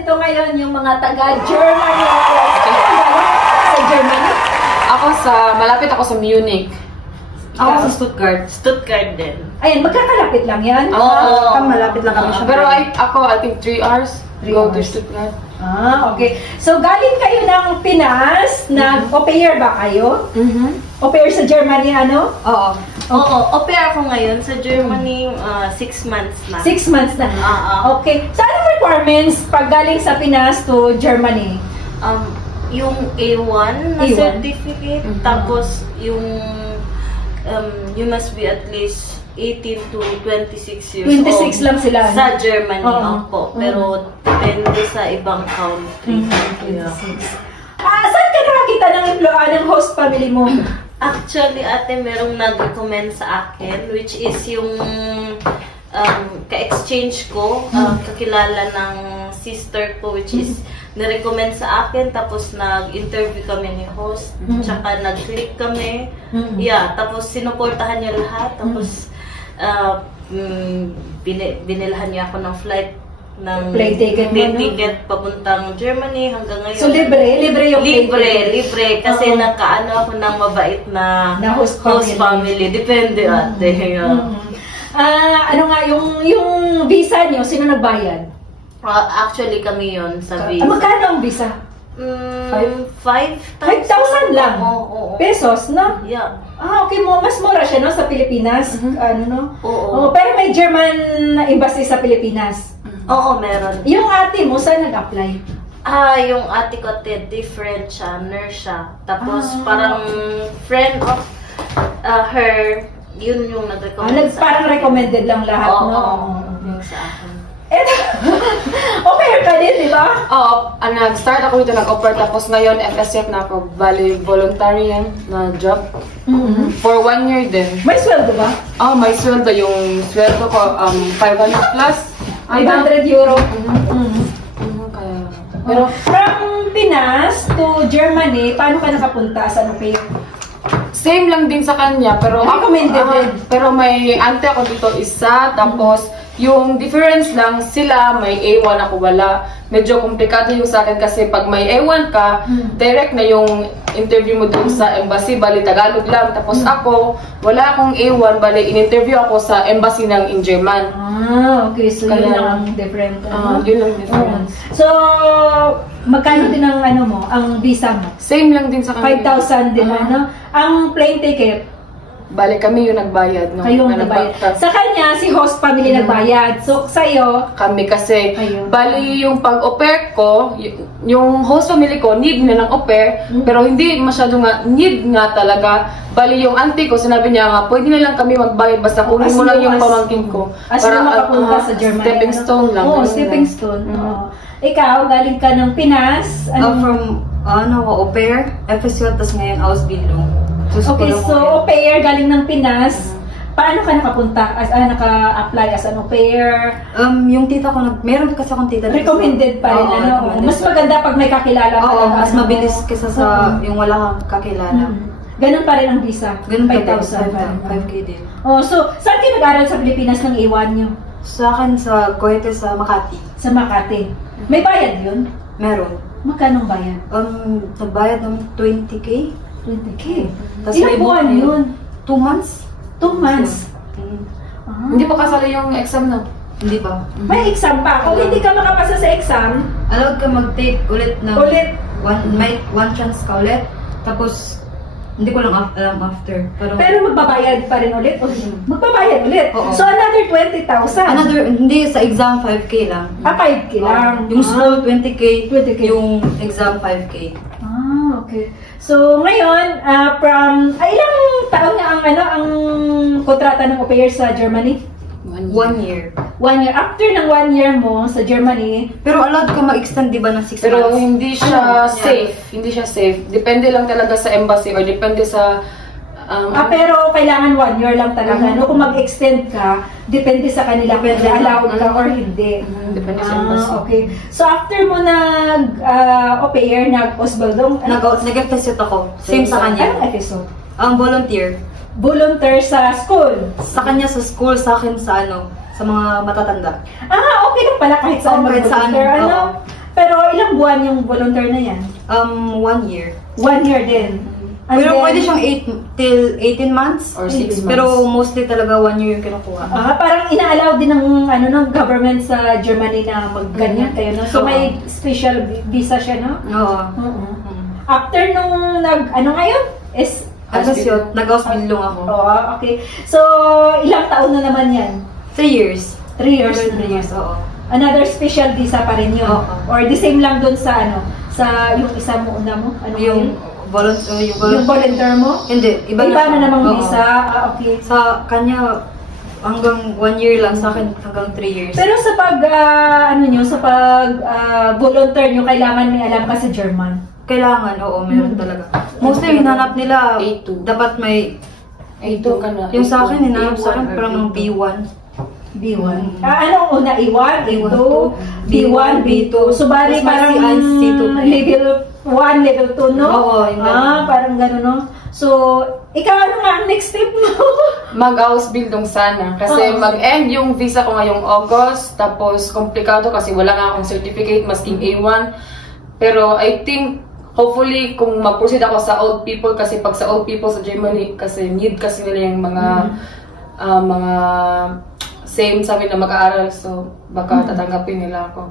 nandito ngayon yung mga taga-Germany. Sa Germany? Malapit ako sa Munich. Ako sa Stuttgart. Stuttgart din. Ayan, magkakalapit lang yan? Oo, malapit lang kami siya. Pero I think 3 hours. Go to Stuttgart. Okay. So, galing kayo ng Pinas, nag-au pair ba kayo? Au pair sa Germany, ano? Oo. Oo, au pair ako ngayon sa Germany, 6 months na. 6 months na. Okay. So, anong requirements pag galing sa Pinas to Germany? Yung A1 na certificate, tapos yung you must be at least 18 to 26 years 26 old. lang sila. Sa Germany, po. Pero depende sa ibang country. Saan ka nakakita ng host family mo? Actually, ate, merong nag-recommend sa akin, which is yung ka-exchange ko, kakilala ng sister ko, which is nirecommend sa akin, tapos nag-interview kami ni host, tsaka nag-click kami. Yeah, tapos sinuportahan niya lahat, tapos binilhan niya ako ng flight, ng plane ticket papuntang Germany hanggang ngayon. So, libre yung libre. Kasi nakaano ako ng mabait na host family. Depende, ate. Ano nga, yung visa niyo, sino nagbayad? Actually, kami yon sa visa. Magkano ang visa? 5,000 lang? Oo. Pesos, no? Yeah. Okay mo. Mas mura siya, no? Sa Pilipinas. Ano, no? Oo. Pero may German embassy sa Pilipinas. Oo, meron. Yung ate mo, saan nag-apply? Yung ate ko, different siya. Nurse siya. Tapos, parang friend of her, yun yung nag-recommend sa parang recommended lang lahat, no? Yung sa akin. Okay ka din, di ba? Oo, nag-start ako dito, nag-offer, tapos ngayon FSF na ako, bali voluntary yan na job. For 1 year din. May sweldo ba? May sweldo. Yung sweldo ko, 500 plus. 500 euro. Pero, from Pinas to Germany, paano ka nakapunta sa au pair? same lang din sa kanya, pero recommended din. Pero may ante ako dito isa, tapos yung difference lang, sila may A1 ako wala. Medyo komplikado yung sa akin kasi pag may A1 ka, direct na yung interview mo dun sa embassy, bali Tagalog lang. Tapos ako, wala akong A1, bali in-interview ako sa embassy in German. Okay. So yun lang ang different. Yun lang difference. So, magkano din ang ang visa mo? Same lang din sa kanila. 5,000 din Ang plane ticket, bali kami yung nagbayad. No? Kayo ang nagbayad. Sa kanya, si host family nagbayad. So, sa'yo, kami kasi, kayo. Bali yung pag-au pair ko, yung host family ko, need na ng au pair, pero hindi masyado nga, need nga talaga. Bali yung auntie ko, sinabi niya nga, pwede na lang kami magbayad, basta kunin mo lang yung pamangkin ko. Para makapunta sa Germany. Stepping stone lang. Stepping stone. Ikaw, galing ka ng Pinas. From, au pair, FSU, tapos ngayon, Ausbildung. Okay, so au pair galing ng Pinas. Paano ka nakapunta? Naka-apply as an au pair? Yung tita ko, meron kasi akong tita. Recommended pa rin, Mas maganda pag may kakilala ka. Mas mabilis kaysa sa yung wala kang kakilala. Ganun pa rin ang visa? Ganun 5,000. 5K din. So, saan kayo nag-aral sa Pilipinas ng A1 nyo? Sa akin, sa Coete, sa Makati. Sa Makati. May bayad yun? Meron. Magkano bayad? Nagbayad ng 20K. 20K? Ilang buwan yun? 2 months? 2 months? Hindi pa kasali yung exam na. Hindi pa. May exam pa. Kung hindi ka makapasa sa exam, allowed ka mag-take ulit ng may one chance ka ulit. Tapos, hindi ko lang alam after. Pero magbabayad pa rin ulit? Magbabayad ulit? So, another 20,000? Hindi, sa exam 5K lang. 5K lang? Yung school 20K, yung exam 5K. Okay. So, ngayon, ilang taon na ang kontrata ng au pair sa Germany? 1 year. 1 year. After ng 1 year mo sa Germany, pero allowed ka ma-extend, di ba, ng 6 months? Pero hindi siya safe. Hindi siya safe. Depende lang talaga sa embassy or depende sa... pero kailangan 1 year lang talaga. Kung mag-extend ka, depende sa kanila kung allowed ka or hindi. Depende sa embassy. Okay. So, after mo au pair, nag-Ausbildung, nag-FSU ako. Same sa kanya. Anong episode? Volunteer. Volunteer sa school? Sa kanya sa school, sa akin sa sa mga matatanda. Okay lang pala kahit saan kahit saan. Pero ilang buwan yung volunteer na yan? 1 year. 1 year din. And Pero then, pwede siyang 8 till 18 months. Or 6 months. Pero mostly talaga 1 year yung kinukuha. parang ina-allow din ng ng government sa Germany na magganyan kayo, no? So may special visa siya, no? Oo. After nung ngayon is Nag-hospital ako. okay. So ilang taon na naman yan? 3 years. 3 years. 3 years, oo. Another special visa pa rin yun. Oo. Or the same lang dun sa sa yung isa mo una mo? Ano Yung yung volunteer mo? Hindi, iba na namang Oo. visa. Okay. Sa kanya, hanggang 1 year lang, sa akin hanggang 3 years. Pero sa volunteer nyo, kailangan may alam ka sa German. Kailangan, oo, meron talaga. Mostly, hinanap nila, A2. dapat may A2 ka na. Yung sa akin, hinanap sa akin A1 or parang ng B1. B1. Anong una? A1, A2, B1, B1, B2. So, bali Tapos may parang C2. level 1, level 2, no? Oo, yung ganun. Parang gano'n, no? So, ikaw ano nga ang next step mo? Mag-Ausbildung sana. Kasi mag-end yung visa ko ngayong August. Tapos, komplikado kasi wala nga akong certificate, masking A1. Pero, I think, hopefully, kung mag-proceed ako sa old people, kasi pag sa old people sa Germany, kasi need kasi nila yung mga same sa amin na mag-aaral, so baka tatanggapin nila ako.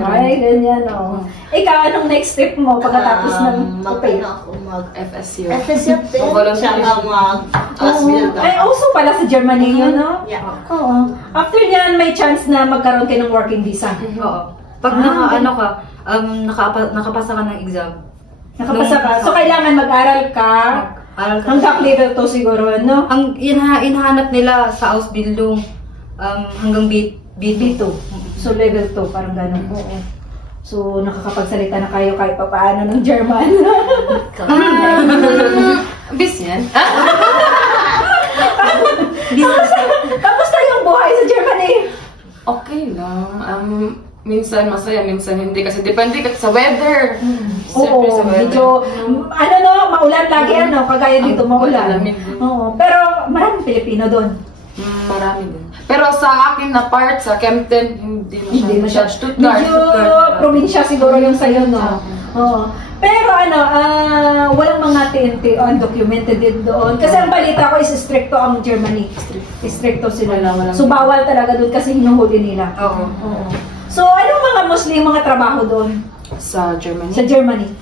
Ay, ganyan, no? Ikaw, anong next step mo pagkatapos ng ako FSU. FSU din. Volunteer. Tsaka mag-Ausbildung. Ay, also pala sa Germany yun, no? Yeah. Oo. After yan, may chance na magkaroon kayo ng working visa. Oo. Pag nakapasa ka ng exam. Nakapasa ka. So, kailangan mag-aral ka hanggang level 2 siguro, no? Ang inahanap nila sa Ausbildung hanggang B2. So, level 2, parang gano'n. Oo. So, nakakapagsalita na kayo kahit pa paano ng German. Bis yan? Kamusta yung buhay sa Germany? Okay lang. Minsan masaya, minsan hindi. Kasi depende kasi sa weather. Siyempre Oo, sa weather. medyo, maulan lagi, kagaya dito, maulan. Oo, pero maraming Pilipino doon. Marami din. Pero sa akin na part, sa Kempten, hindi masyado. Stuttgart. Medyo probinsya siguro yung sa'yo, no? Oo. Pero walang mga TNT undocumented din doon. Kasi ang balita ko is stricto ang Germany. Stricto sila. So bawal talaga doon kasi hinuhuli nila. Oo. So anong mga Muslim mga trabaho doon? Sa Germany? Sa Germany?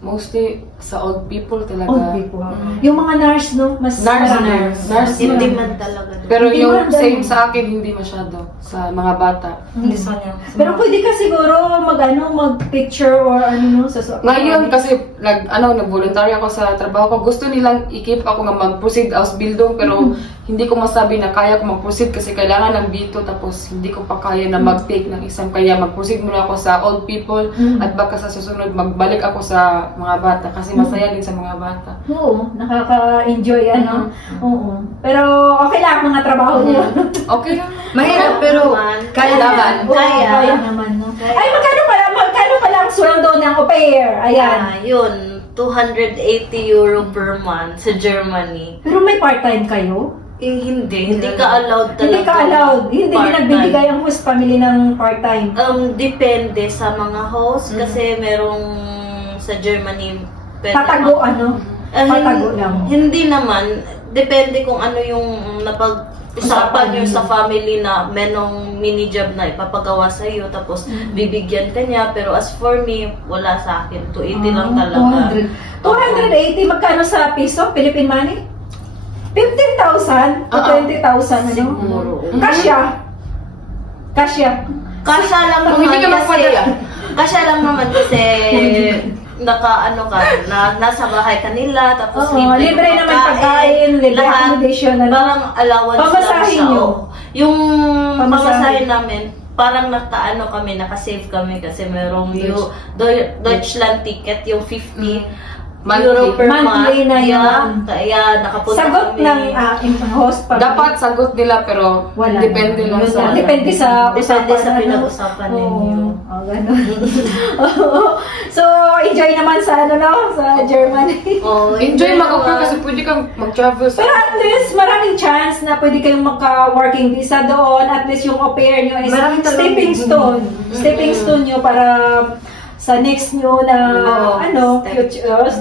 Mostly sa old people talaga. Old people. Yung mga nurse, no? Mas Nurse. Hindi man talaga. Pero Hindi yung man same dahil- sa akin, hindi masyado. Sa mga bata. Hindi sa kanya. Pero pwede ka siguro mag-picture or sa Ngayon kasi nag-voluntary ako sa trabaho ko. Gusto nilang i-keep ako nga mag-proceed Ausbildung pero hindi ko masabi na kaya ko mag-proceed kasi kailangan ng B2 tapos hindi ko pa kaya na mag-take ng exam. Kaya mag-proceed muna ako sa old people at baka sa susunod magbalik ako sa mga bata kasi masaya din sa mga bata. Oo, nakaka-enjoy Oo. Pero okay lang mga trabaho niyo. Okay lang. Mahirap pero kaya naman. Kaya naman, no? Ay, magkano pala ang sweldo ng au pair? Ayan. Yun, 280 euro per month sa Germany. Pero may part-time kayo? Hindi ka allowed talaga. Hindi ka allowed. Hindi part-time. nagbibigay ang host family ng part-time. Depende sa mga host kasi merong sa Germany Tatago, Tatago lang. Hindi naman. Depende kung ano yung napag-usapan nyo sa family na menong mini-job na ipapagawa sa iyo tapos bibigyan ka niya. Pero as for me, wala sa akin. 280 lang talaga. 280, magkano sa piso? Philippine money? 15,000 to 20,000, Siguro. Kasya. Kasya lang naman Hindi ka kasi. magpadala. Kasya lang naman kasi nasa bahay kanila tapos libre naman pagkain, libre accommodation, parang allowance lang siya. nyo. Yung Pamasahe. pamasahe namin, parang naka-save kami kasi merong Deutschland ticket, yung 50. euro per Monthly month. na yun. Kaya nakapunta Sagot kami. ng host pa. Dapat sagot nila pero Wala. depende lang sa... Depende sa Depende sa ano. pinag-usapan ninyo. Oh, ganun. So, enjoy naman sa sa Germany. Oh, Enjoy mag-offer kasi pwede kang mag-travel sa... Pero at least, maraming chance na pwede kayong magka-working visa doon. At least yung au pair nyo is Maraming talagang- stepping stone. Stepping stone nyo para sa next nyo na,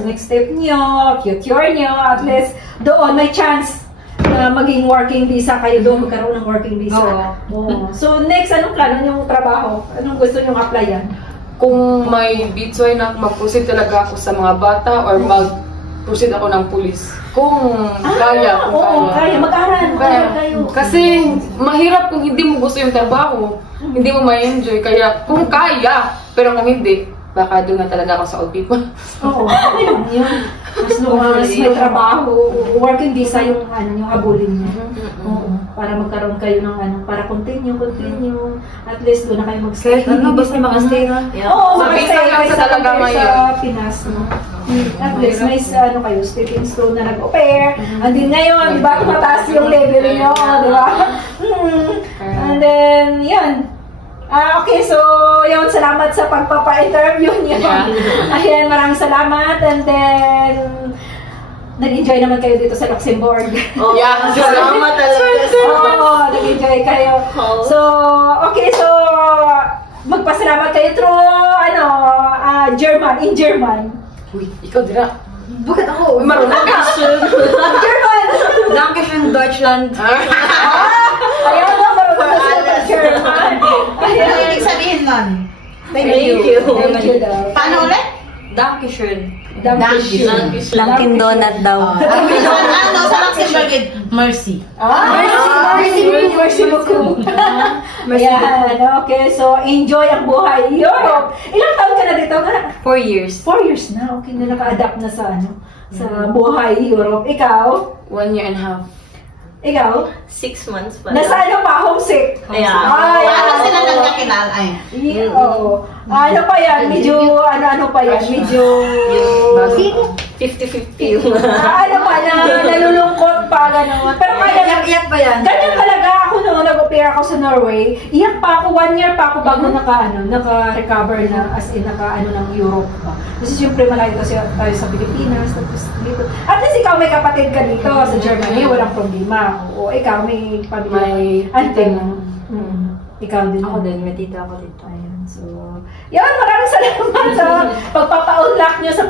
next step nyo, future nyo. At least, doon may chance na maging working visa kayo doon, magkaroon ng working visa. Oo. So, next, anong plano yung trabaho? Anong gusto nyo applyan? Kung may bitsoy na mag-proceed talaga ako sa mga bata or mag-proceed ako ng pulis. Kung kaya, kung Oo, kaya. Mag-aral kayo. Kasi mahirap kung hindi mo gusto yung trabaho, hindi mo ma-enjoy. Kaya kung kaya, pero kung hindi, baka doon na talaga ako sa old people. Oo, okay lang yun. As long as may trabaho, working visa yung yung habulin niyo. Oo, para magkaroon kayo ng para continue. At least doon na kayo mag-stay. Basta makastay na. Oo, Sa visa mag-stay lang kayo sa talaga sa mahirap. Pinas, no? At least may kayo, stepping stone na nag-au pair. And then ngayon, di ba, tumataas yung level niyo, di ba? And then, yun. Okay, so, yun, salamat sa pagpapa-interview niyo. Ayan, maraming salamat. And then, nag-enjoy naman kayo dito sa Luxembourg. Oh, Yeah, salamat talaga. Oo, nag-enjoy kayo. So, okay, so, magpasalamat kayo through, in German. Uy, ikaw dira. Bakit ako? Marunong ka. German! Dankeschön, Deutschland. Ayaw na, marunong na sila ng German. Ano ibig sabihin nun? Thank you. Thank you daw. Paano ulit? Dankeschön. Dankeschön. Dunkin' Donut daw. Ano sa Luxembourg? Mercy. Mercy beaucoup. Ayan, okay. So, enjoy ang buhay. Europe. Ilang taon ka na dito? 4 years. 4 years na. Okay na naka-adapt na sa sa buhay Europe. Ikaw? 1 year and a half. Ikaw? 6 months pa. Nasa pa? Homesick? Ayan. Ay, Paano sila nagkakilala? Ay. Oo. Ano pa yan? Medyo, ano pa yan? Medyo... 50-50. ano pa na, nalulungkot pa, gano'n. Pero kaya, Iyak ba yan? ganyan talaga ako noon, nag-opera ako sa Norway. Iyak pa ako, 1 year pa ako bago naka-recover na, as in, ng Europe pa. Kasi siyempre malayo kasi tayo sa Pilipinas, tapos dito. At least ikaw may kapatid ka dito sa Germany, walang problema. O ikaw may pamilya, May ante mo. Ikaw din. Ako din, may tita ako dito. Ayan, so, yan, maraming salamat sa pagpapa-unlock nyo sa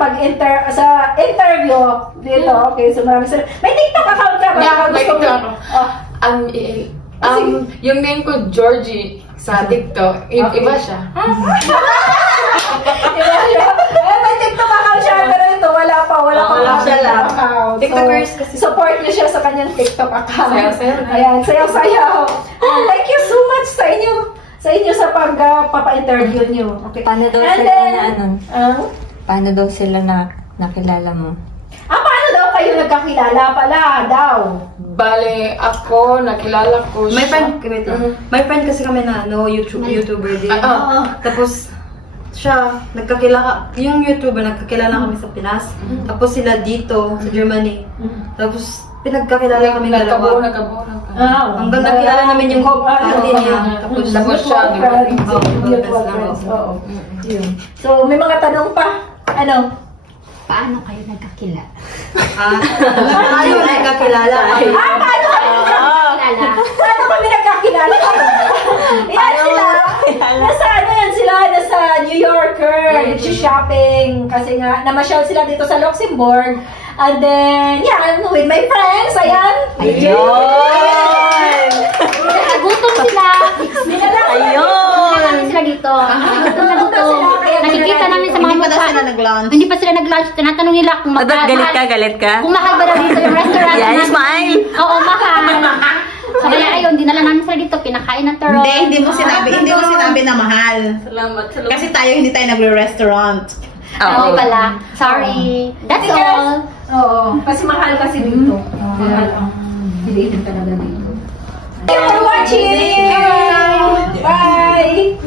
sa interview dito. Okay, so maraming salamat. May TikTok account ka ba? Yeah, may Gusto mo- TikTok. Oh, Yung name ko, Georgie, sa TikTok. Iba siya. Diba siya? May TikTok account siya, pero ito wala pa siya lang. account. TikTokers So, support niyo siya sa kanyang TikTok account. Sayaw-sayaw. Ayan, sayaw-sayaw. Thank you so much sa inyo sa pagpapa-interview niyo. Okay. Paano daw And sila then, na ano? Paano daw sila nakilala mo? Paano daw kayo nagkakilala pala daw? Bale, ako, nakilala ko siya. My friend, wait lang. My friend kasi kami na YouTuber din. Tapos, siya, yung YouTuber, nagkakilala kami sa Pinas. Tapos sila dito, sa Germany. Tapos, pinagkakilala kami dalawa. Nagkabuo. Hanggang nakilala namin yung ate niya. Tapos mutual siya, friends. Oo, Mutual lang, friends. oo. Oo. Yun. So, may mga tanong pa. Ano? Paano kayo nagkakilala? Tayo nagkakilala. Paano kami nagkakilala? Paano kami nagkakilala? Yan sila. Nasa New Yorker. Shopping. Kasi nga, namasyal sila dito sa Luxembourg. And then, yan, with my friends. Ayan. Nagutom sila! Ayun! sila dito. Nakikita namin sa mga Hindi pa mukha. na sila nag-lunch. Hindi pa sila nag-lunch. Tinatanong nila kung Galit ka? Kung mahal ba daw dito yung restaurant. Yeah, smile. Oo, mahal. So kaya ayun, dinala namin sila dito. Pinakain ng turon. Hindi mo sinabi na mahal. Salamat. Kasi hindi tayo nagre-restaurant. Oo pala. Sorry. That's all. Oo. Kasi mahal kasi dito. Mahal ang bilihin talaga dito. Thank you for watching! Bye!